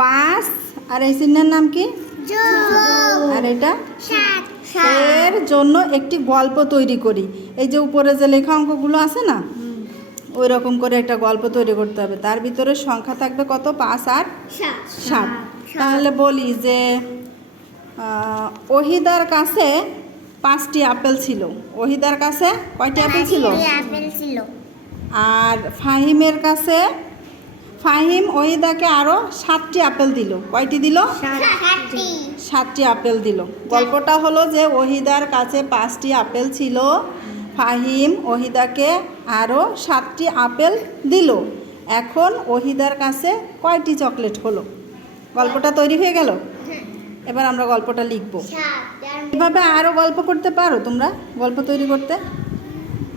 5 আর এই চিহ্নের নাম কি? আর এটা এর জন্য একটি গল্প তৈরি করি। এই যে উপরে যে লেখা অঙ্কগুলো আছে না, ওই রকম করে একটা গল্প তৈরি করতে হবে। তার ভিতরে সংখ্যা থাকবে কত? 5 আর 7। তাহলে বলি যে ওহিদার কাছে 5টি আপেল ছিল। ওহিদার কাছে কয়টি আপেল ছিল? আর ফাহিমের কাছে ফাহিম ওহিদাকে আরও 7টি আপেল দিল। কয়টি দিল? 7টি আপেল দিল। গল্পটা হলো যে ওহিদার কাছে 5টি আপেল ছিল, ফাহিম ওহিদাকে আরও 7টি আপেল দিল। এখন ওহিদার কাছে কয়টি চকলেট হলো? গল্পটা তৈরি হয়ে গেল। এবার আমরা গল্পটা লিখব। এভাবে আরও গল্প করতে পারো তোমরা। গল্প তৈরি করতে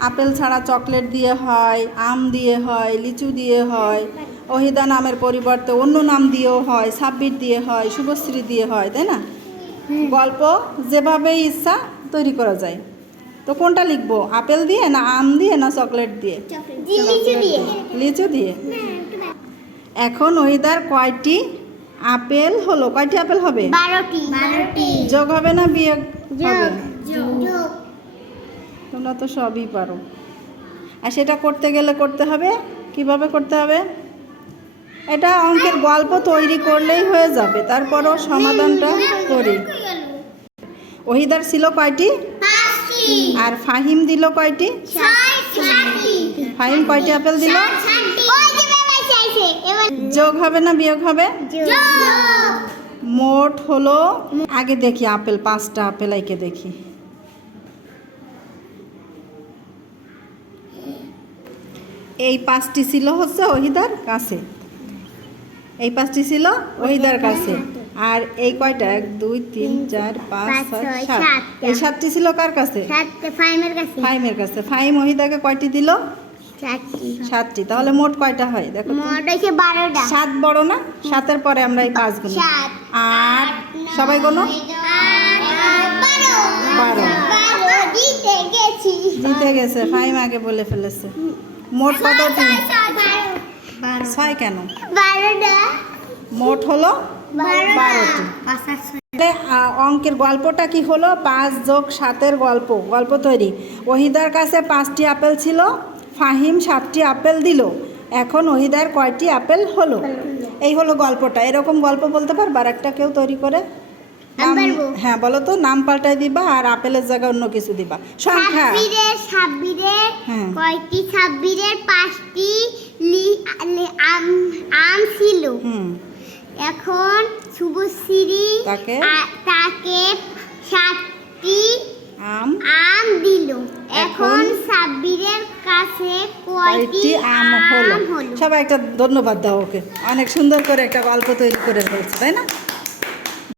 আপেল ছাড়া চকলেট দিয়ে হয়, আম দিয়ে হয়, লিচু দিয়ে হয়, ওহিদা নামের পরিবর্তে অন্য নাম দিয়েও হয়, সাব্বির দিয়ে হয়, শুভশ্রী দিয়ে হয়, তাই না? গল্প যেভাবে ইচ্ছা তৈরি করা যায়। তো কোনটা লিখবো? আপেল দিয়ে না আম দিয়ে না চকলেট দিয়ে? লিচু দিয়ে। এখন ওহিদার কয়টি আপেল হলো? কয়টি আপেল হবে? 12টি। যোগ হবে না বিয়োগ হবে? তোমরা তো সবই পারো। আর সেটা করতে গেলে করতে হবে কিভাবে করতে হবে? এটা অঙ্কের গল্প তৈরি করলেই হয়ে যাবে। তারপরও সমাধানটা করি। ওহিদার ছিল কয়টি? 5টি। আর ফাহিম দিল কয়টি? 6টি। ফাহিম কয়টি আপেল দিল? যোগ হবে না বিয়োগ হবে? মোট হলো, আগে দেখি আপেল 5টা আপেল আইকে দেখি। এই 5টি ছিল হচ্ছে ওহিদার কাছে, এই 5টি ছিল ওহিদার কাছে। আর এই কয়টা? 1 2 3 4 5 6 7। এই 7টি ছিল কার কাছে? ফাহিমের কাছে। ফাহিম ওহিদাকে কয়টি দিল? 7টি। তাহলে মোট কয়টা হয় দেখো? 7 বড় না? 7-এর পরে আমরা এই 5 গুণ। 8 সবাই গোনো। 12 জিতে গেছে। ফাহিম আগে বলে ফেলেছে। মোট কতটি? 6 কেন? মোট হলো 12টি। অঙ্কের গল্পটা কি হলো? 5 যোগ 7-এর গল্প তৈরি। ওহিদার কাছে 5টি আপেল ছিল, ফাহিম 7টি আপেল দিল। এখন ওহিদার কয়টি আপেল হলো? এই হলো গল্পটা। এরকম গল্প বলতে পারবা আর একটা কেউ তৈরি করে? হ্যাঁ বলো তো। নাম পাল্টাই দিবা আর আপেলের জায়গায় অন্য কিছু দিবা। সংখ্যা কয়টি? সাব্বিরের 5টি আম ছিল। এখন শুভশ্রী তাকে 7টি আম দিল। এখন সাব্বিরের কাছে কয়টি আম হলো? সবাই একটা ধন্যবাদ দাও ওকে। অনেক সুন্দর করে একটা গল্প তৈরি করে ফেলছে, তাই না?